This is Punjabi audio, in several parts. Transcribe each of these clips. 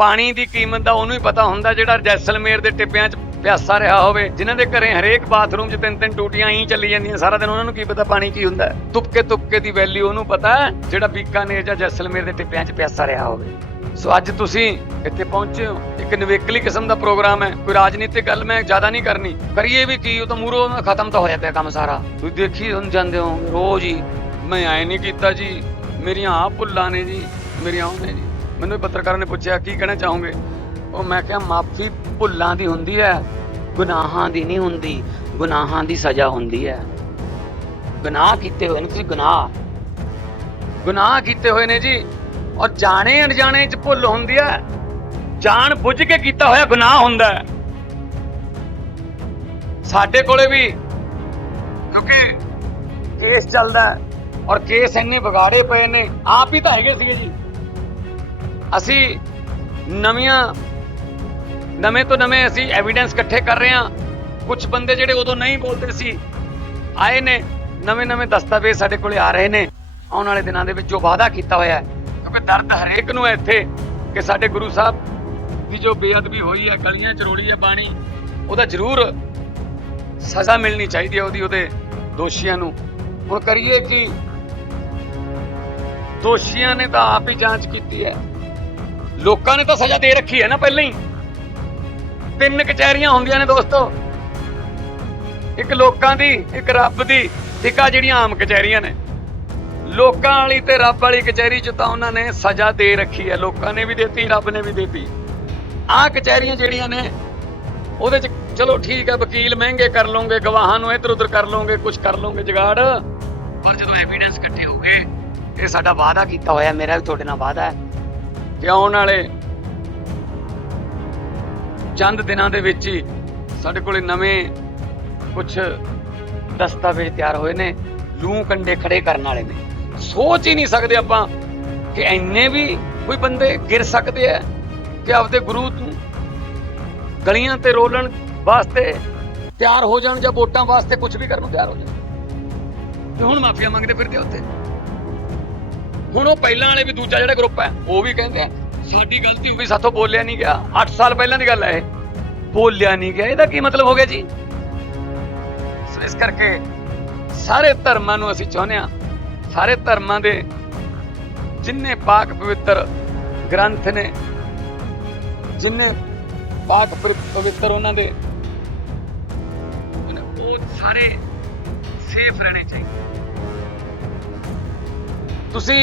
ਪਾਣੀ ਦੀ ਕੀਮਤ ਦਾ ਉਹਨੂੰ ਹੀ ਪਤਾ ਹੁੰਦਾ ਜਿਹੜਾ ਜੈਸਲਮੇਰ ਦੇ ਟਿੱਪਿਆਂ 'ਚ ਪਿਆਸਾ ਰਿਹਾ ਹੋਵੇ, ਜਿਨ੍ਹਾਂ ਦੇ ਘਰੇ ਹਰੇਕ ਬਾਥਰੂਮ 'ਚ ਤਿੰਨ ਤਿੰਨ ਟੂਟੀਆਂ ਹੀ ਚੱਲੀ ਜਾਂਦੀਆਂ, ਸਾਰਾ ਦਿਨ ਉਹਨਾਂ ਨੂੰ ਕੀ ਪਤਾ ਪਾਣੀ ਕੀ ਹੁੰਦਾ। ਤੁਪਕੇ ਤੁਪਕੇ ਦੀ ਵੈਲਿਊ ਉਹਨੂੰ ਪਤਾ ਹੈ, ਜਿਹੜਾ ਬੀਕਾਨੇਰ ਜਾਂ ਜੈਸਲਮੇਰ ਦੇ ਟਿੱਬਿਆਂ 'ਚ ਪਿਆਸਾ ਰਿਹਾ ਹੋਵੇ। ਸੋ ਅੱਜ ਤੁਸੀਂ ਇੱਥੇ ਪਹੁੰਚੇ ਹੋ। ਇੱਕ ਨਿਵੇਕਲੀ ਕਿਸਮ ਦਾ ਪ੍ਰੋਗਰਾਮ ਹੈ, ਕੋਈ ਰਾਜਨੀਤਿਕ ਗੱਲ ਮੈਂ ਜ਼ਿਆਦਾ ਨਹੀਂ ਕਰਨੀ। ਕਰੀਏ ਵੀ ਕੀ, ਉਹ ਤਾਂ ਮੂਰੋ ਖਤਮ ਤਾਂ ਹੋਇਆ ਪਿਆ ਕੰਮ ਸਾਰਾ। ਤੁਸੀਂ ਦੇਖੀ ਹੁਣ ਜਾਂਦੇ ਹੋ, ਰੋਜ਼ ਹੀ। ਮੈਂ ਐ ਨਹੀਂ ਕੀਤਾ ਜੀ, ਮੇਰੀਆਂ ਆਹ ਭੁੱਲਾਂ ਨੇ ਜੀ, ਮੇਰੀਆਂ ਉਹ ਨੇ ਜੀ। ਮੈਨੂੰ ਪੱਤਰਕਾਰਾਂ ਨੇ ਪੁੱਛਿਆ, ਕੀ ਕਹਿਣਾ ਚਾਹੋਗੇ? ਉਹ ਮੈਂ ਕਿਹਾ, ਮਾਫੀ ਭੁੱਲਾਂ ਦੀ ਹੁੰਦੀ ਹੈ, ਗੁਨਾਹਾਂ ਦੀ ਨਹੀਂ ਹੁੰਦੀ, ਗੁਨਾਹਾਂ ਦੀ ਸਜ਼ਾ ਹੁੰਦੀ ਹੈ। ਗੁਨਾਹ ਕੀਤੇ ਹੋਏ ਨੇ, ਤੁਸੀਂ ਗੁਨਾਹ। ਗੁਨਾਹ ਕੀਤੇ ਹੋਏ ਨੇ ਜੀ, ਔਰ ਜਾਣੇ ਅਣਜਾਣੇ ਚ ਭੁੱਲ ਹੁੰਦੀ ਹੈ, ਜਾਣ ਬੁੱਝ ਕੇ ਕੀਤਾ ਹੋਇਆ ਗੁਨਾਹ ਹੁੰਦਾ ਹੈ। ਸਾਡੇ ਕੋਲੇ ਵੀ ਕਿਉਂਕਿ ਕੇਸ ਚੱਲਦਾ ਔਰ ਕੇਸ ਇੰਨੇ ਵਿਗਾੜੇ ਪਏ ਨੇ, ਆਪ ਹੀ ਤਾਂ ਹੈਗੇ ਸੀਗੇ ਜੀ। ਅਸੀਂ ਨਵੀਆਂ, ਨਵੇਂ ਤੋਂ ਨਵੇਂ ਅਸੀਂ ਐਵੀਡੈਂਸ ਇਕੱਠੇ ਕਰ ਰਹੇ ਹਾਂ। ਕੁਝ ਬੰਦੇ ਜਿਹੜੇ ਉਦੋਂ ਨਹੀਂ ਬੋਲਦੇ ਸੀ, ਆਏ ਨੇ, ਨਵੇਂ ਨਵੇਂ ਦਸਤਾਵੇਜ਼ ਸਾਡੇ ਕੋਲੇ ਆ ਰਹੇ ਨੇ। ਆਉਣ ਵਾਲੇ ਦਿਨਾਂ ਦੇ ਵਿੱਚ ਜੋ ਵਾਅਦਾ ਕੀਤਾ ਹੋਇਆ ਹੈ, ਕਿਉਂਕਿ ਦਰਦ ਹਰੇਕ ਨੂੰ ਹੈ ਇੱਥੇ ਕਿ ਸਾਡੇ ਗੁਰੂ ਸਾਹਿਬ ਦੀ ਜੋ ਬੇਅਦਬੀ ਹੋਈ ਹੈ, ਗਲੀਆਂ ਚ ਰੋਲੀ ਹੈ, ਬਾਣੀ, ਉਹਦਾ ਜ਼ਰੂਰ ਸਜ਼ਾ ਮਿਲਣੀ ਚਾਹੀਦੀ ਹੈ ਉਹਦੀ, ਉਹਦੇ ਦੋਸ਼ੀਆਂ ਨੂੰ। ਹੁਣ ਕਰੀਏ ਕਿ ਦੋਸ਼ੀਆਂ ਨੇ ਤਾਂ ਆਪ ਹੀ ਜਾਂਚ ਕੀਤੀ ਹੈ। ਲੋਕਾਂ ਨੇ ਤਾਂ ਸਜ਼ਾ ਦੇ ਰੱਖੀ ਹੈ ਨਾ ਪਹਿਲਾਂ ਹੀ। ਤਿੰਨ ਕਚਹਿਰੀਆਂ ਹੁੰਦੀਆਂ ਨੇ ਦੋਸਤੋ। ਇੱਕ ਲੋਕਾਂ ਦੀ, ਇੱਕ ਰੱਬ ਦੀ, ਇੱਕ ਆ ਜਿਹੜੀਆਂ ਆਮ ਕਚਹਿਰੀਆਂ ਨੇ। ਲੋਕਾਂ ਵਾਲੀ ਤੇ ਰੱਬ ਵਾਲੀ ਕਚਹਿਰੀ 'ਚ ਤਾਂ ਉਹਨਾਂ ਨੇ ਸਜ਼ਾ ਦੇ ਰੱਖੀ ਹੈ। ਲੋਕਾਂ ਨੇ ਵੀ ਦਿੱਤੀ, ਰੱਬ ਨੇ ਵੀ ਦਿੱਤੀ। ਆਹ ਕਚਹਿਰੀਆਂ ਜਿਹੜੀਆਂ ਨੇ, ਉਹਦੇ 'ਚ ਚਲੋ ਠੀਕ ਹੈ, ਵਕੀਲ ਮਹਿੰਗੇ ਕਰ ਲਓਗੇ, ਗਵਾਹਾਂ ਨੂੰ ਇੱਧਰ ਉੱਧਰ ਕਰ ਲਓਗੇ ਕੁਝ ਕਰ ਲਓਗੇ ਜਗਾੜ। ਪਰ ਜਦੋਂ ਐਵੀਡੈਂਸ ਇਕੱਠੇ ਹੋ ਗਏ, ਇਹ ਸਾਡਾ ਵਾਅਦਾ ਕੀਤਾ ਹੋਇਆ, ਮੇਰਾ ਵੀ ਤੁਹਾਡੇ ਨਾਲ ਵਾਅਦਾ ਹੈ। ਕਿ ਆਉਣ ਵਾਲੇ ਚੰਦ ਦਿਨਾਂ ਦੇ ਵਿੱਚ ਹੀ ਸਾਡੇ ਕੋਲੇ ਨਵੇਂ ਕੁਝ ਦਸਤਾਵੇਜ਼ ਤਿਆਰ ਹੋਏ ਨੇ, ਲੂ ਕੰਡੇ ਖੜੇ ਕਰਨ ਵਾਲੇ ਨੇ। ਸੋਚ ਹੀ ਨਹੀਂ ਸਕਦੇ ਆਪਾਂ ਕਿ ਇੰਨੇ ਵੀ ਕੋਈ ਬੰਦੇ ਗਿਰ ਸਕਦੇ ਆ ਕਿ ਆਪਦੇ ਗੁਰੂ ਨੂੰ ਗਲੀਆਂ ਤੇ ਰੋਲਣ ਵਾਸਤੇ ਤਿਆਰ ਹੋ ਜਾਣ ਜਾਂ ਵੋਟਾਂ ਵਾਸਤੇ ਕੁਝ ਵੀ ਕਰਨ ਨੂੰ ਤਿਆਰ ਹੋ ਜਾਣ। ਤੇ ਹੁਣ ਮਾਫੀਆ ਮੰਗਦੇ ਫਿਰਦੇ ਆ ਉੱਥੇ। ਹੁਣ ਉਹ ਪਹਿਲਾਂ ਵਾਲੇ ਵੀ ਦੂਜਾ ਜਿਹੜਾ ਗਰੁੱਪ ਹੈ, ਉਹ ਵੀ ਕਹਿੰਦੇ ਆ ਸਾਡੀ ਗਲਤੀ ਹੋ ਸਾਥੋਂ ਬੋਲਿਆ ਨਹੀਂ ਗਿਆ। 8 ਸਾਲ ਪਹਿਲਾਂ ਦੀ ਗੱਲ ਹੈ ਇਹ। ਬੋਲਿਆ ਨਹੀਂ ਗਿਆ। ਇਹਦਾ ਕੀ ਮਤਲਬ ਹੋ ਗਿਆ ਜੀ? ਸੋ ਇਸ ਕਰਕੇ ਸਾਰੇ ਧਰਮਾਂ ਨੂੰ ਅਸੀਂ ਚਾਹੁੰਦੇ ਆ ਸਾਰੇ ਧਰਮਾਂ ਦੇ ਜਿੰਨੇ ਪਾਕ ਪਵਿੱਤਰ ਗ੍ਰੰਥ ਨੇ, ਜਿੰਨੇ ਪਾਕ ਪਵਿੱਤਰ ਉਹਨਾਂ ਦੇ ਉਹ ਸਾਰੇ ਸੇਫ ਰਹਿਣੇ ਚਾਹੀਦੇ। ਤੁਸੀਂ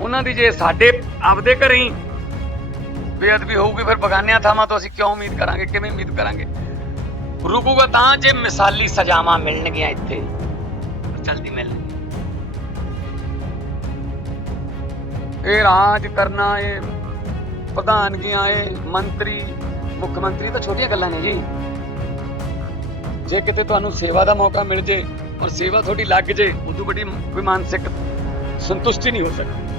ਉਹਨਾਂ ਦੀ ਜੇ ਸਾਡੇ ਆਪਦੇ ਘਰੇ ਹੀ ਬੇਅਦਬੀ ਹੋਊਗੀ, ਫਿਰ ਬਗਾਨਿਆਂ ਥਾਵਾਂ ਤੋਂ ਅਸੀਂ ਕਿਉਂ ਉਮੀਦ ਕਰਾਂਗੇ? ਕਿਵੇਂ ਉਮੀਦ ਕਰਾਂਗੇ? ਰੁਕੂਗਾ ਤਾਂ ਜੇ ਮਿਸਾਲੀ ਸਜ਼ਾਵਾਂ ਮਿਲਣਗੀਆਂ ਇੱਥੇ। ਜਲਦੀ ਮਿਲਣਗੀਆਂ ਇਹ ਰਾਜ ਕਰਨਾ, ਇਹ ਪ੍ਰਧਾਨਗੀਆਂ, ਇਹ ਮੰਤਰੀ, ਮੁੱਖ ਮੰਤਰੀ ਤਾਂ ਛੋਟੀਆਂ ਗੱਲਾਂ ਨੇ ਜੀ। ਜੇ ਕਿਤੇ ਤੁਹਾਨੂੰ ਸੇਵਾ ਦਾ ਮੌਕਾ ਮਿਲ ਜੇ ਔਰ ਸੇਵਾ ਤੁਹਾਡੀ ਲੱਗ ਜੇ, ਉਦੋਂ ਵੱਡੀ ਕੋਈ ਮਾਨਸਿਕ ਸੰਤੁਸ਼ਟੀ ਨਹੀਂ ਹੋ ਸਕਦੀ।